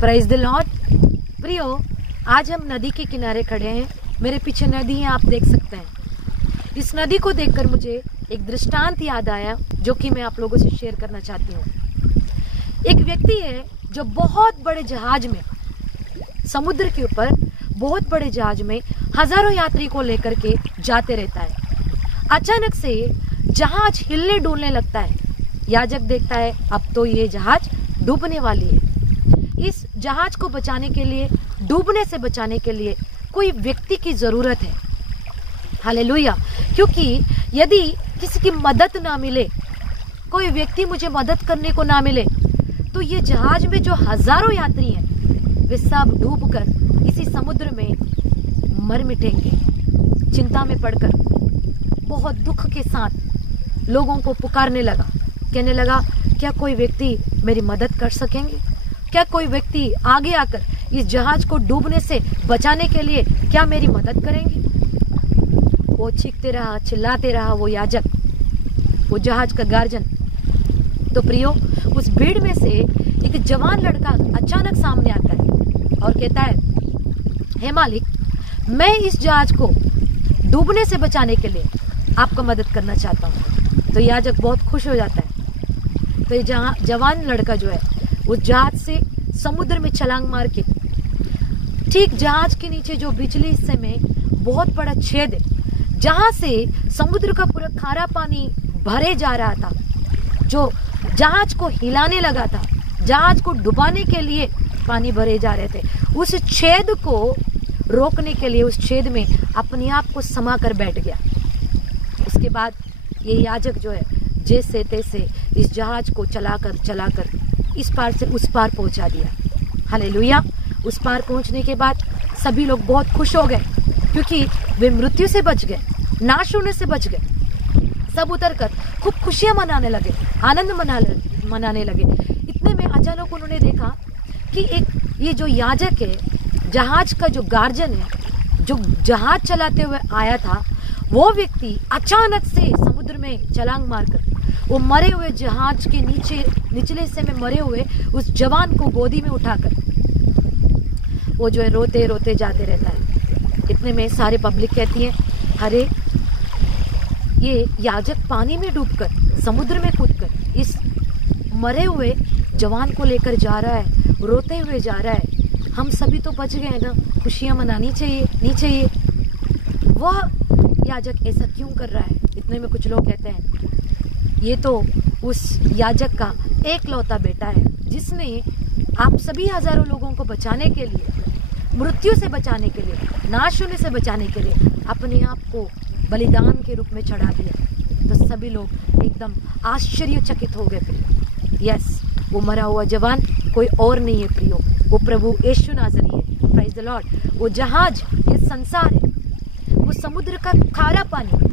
Prize the Lord. प्रियो, आज हम नदी के किनारे खड़े हैं। मेरे पीछे नदी है, आप देख सकते हैं। इस नदी को देखकर मुझे एक दृष्टांत याद आया जो कि मैं आप लोगों से शेयर करना चाहती हूँ। एक व्यक्ति है जो बहुत बड़े जहाज में, समुद्र के ऊपर बहुत बड़े जहाज में हजारों यात्री को लेकर के जाते रहता है। अचानक से जहाज हिलने डुलने लगता है। याजक देखता है अब तो ये जहाज डूबने वाली है। इस जहाज को बचाने के लिए, डूबने से बचाने के लिए कोई व्यक्ति की जरूरत है। हालेलुया। क्योंकि यदि किसी की मदद ना मिले, कोई व्यक्ति मुझे मदद करने को ना मिले, तो ये जहाज में जो हजारों यात्री हैं वे सब डूबकर इसी समुद्र में मर मिटेंगे। चिंता में पड़कर बहुत दुख के साथ लोगों को पुकारने लगा, कहने लगा क्या कोई व्यक्ति मेरी मदद कर सकेंगे? क्या कोई व्यक्ति आगे आकर इस जहाज को डूबने से बचाने के लिए क्या मेरी मदद करेंगे? वो चीखते रहा, चिल्लाते रहा वो याजक, वो जहाज का गार्जन। तो प्रियो, उस भीड़ में से एक जवान लड़का अचानक सामने आता है और कहता है, हे मालिक, मैं इस जहाज को डूबने से बचाने के लिए आपको मदद करना चाहता हूँ। तो याजक बहुत खुश हो जाता है। तो ये जवान लड़का जो है उस जहाज से समुद्र में छलांग मार के, ठीक जहाज के नीचे जो बिजली हिस्से में बहुत बड़ा छेद है, जहां से समुद्र का पूरा खारा पानी भरे जा रहा था, जो जहाज को हिलाने लगा था, जहाज को डुबाने के लिए पानी भरे जा रहे थे, उस छेद को रोकने के लिए उस छेद में अपने आप को समा कर बैठ गया। उसके बाद ये याजक जो है जैसे तैसे इस जहाज को चलाकर इस पार से उस पार पहुंचा दिया। हालेलुया। उस पार पहुंचने के बाद सभी लोग बहुत खुश हो गए, क्योंकि वे मृत्यु से बच गए, नाश होने से बच गए। सब उतरकर खूब खुशियां मनाने लगे, आनंद मनाने लगे। इतने में अचानक उन्होंने देखा कि एक ये जो याजक है, जहाज का जो गार्जन है, जो जहाज चलाते हुए आया था, वो व्यक्ति अचानक से समुद्र में छलांग मारकर वो मरे हुए जहाज के निचले हिस्से में मरे हुए उस जवान को गोदी में उठाकर वो जो है रोते रोते जाते रहता है। इतने में सारे पब्लिक कहती है, अरे ये याजक पानी में डूबकर, समुद्र में कूदकर इस मरे हुए जवान को लेकर जा रहा है, रोते हुए जा रहा है। हम सभी तो बच गए ना, खुशियां मनानी चाहिए, नहीं चाहिए? वह याजक ऐसा क्यों कर रहा है? इतने में कुछ लोग कहते हैं, ये तो उस याजक का एकलौता बेटा है, जिसने आप सभी हजारों लोगों को बचाने के लिए, मृत्यु से बचाने के लिए, नाश होने से बचाने के लिए अपने आप को बलिदान के रूप में चढ़ा दिया। तो सभी लोग एकदम आश्चर्यचकित हो गए। प्रियो, यस, वो मरा हुआ जवान कोई और नहीं है प्रियो, वो प्रभु यीशु नाज़री है। Praise the lord. वो जहाज, ये संसार है, वो समुद्र का खारा पानी,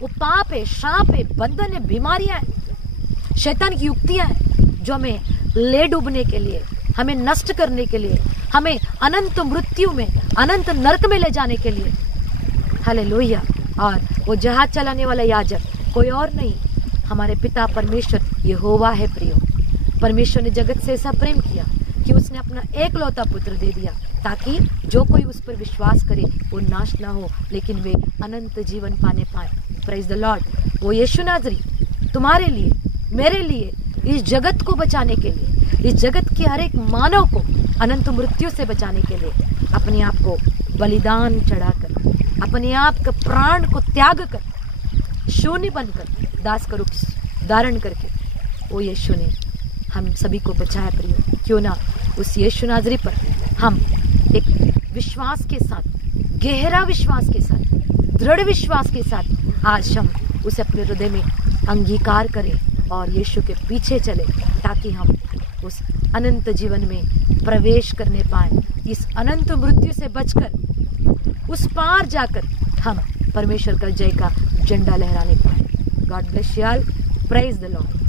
वो पाप है, श्राप है, बंधन है, बीमारियां हैं, शैतान की युक्तियां हैं, जो हमें ले डूबने के लिए, हमें नष्ट करने के लिए, हमें अनंत मृत्यु में, अनंत नरक में ले जाने के लिए। हालेलुया। और वो जहाज चलाने वाला याजक कोई और नहीं, हमारे पिता परमेश्वर यहोवा है। प्रियो, परमेश्वर ने जगत से ऐसा प्रेम किया कि उसने अपना एकलौता पुत्र दे दिया, ताकि जो कोई उस पर विश्वास करे वो नाश ना हो, लेकिन वे अनंत जीवन पाए। Praise the lord. वो यीशु नाज़री तुम्हारे लिए, मेरे लिए, इस जगत को बचाने के लिए, इस जगत के हर एक मानव को अनंत मृत्यु से बचाने के लिए अपने आप को बलिदान चढ़ाकर, अपने आप के प्राण को त्याग कर, शून्य बनकर, दास का रूप धारण करके वो यीशु ने हम सभी को बचाया। प्रियो, क्यों ना उस यीशु नाज़री पर हम एक विश्वास के साथ, गहरा विश्वास के साथ, दृढ़ विश्वास के साथ आज हम उसे अपने हृदय में अंगीकार करें और यीशु के पीछे चले, ताकि हम उस अनंत जीवन में प्रवेश करने पाए, इस अनंत मृत्यु से बचकर उस पार जाकर हम परमेश्वर का जय का झंडा लहराने पाए। God bless you all. Praise the Lord.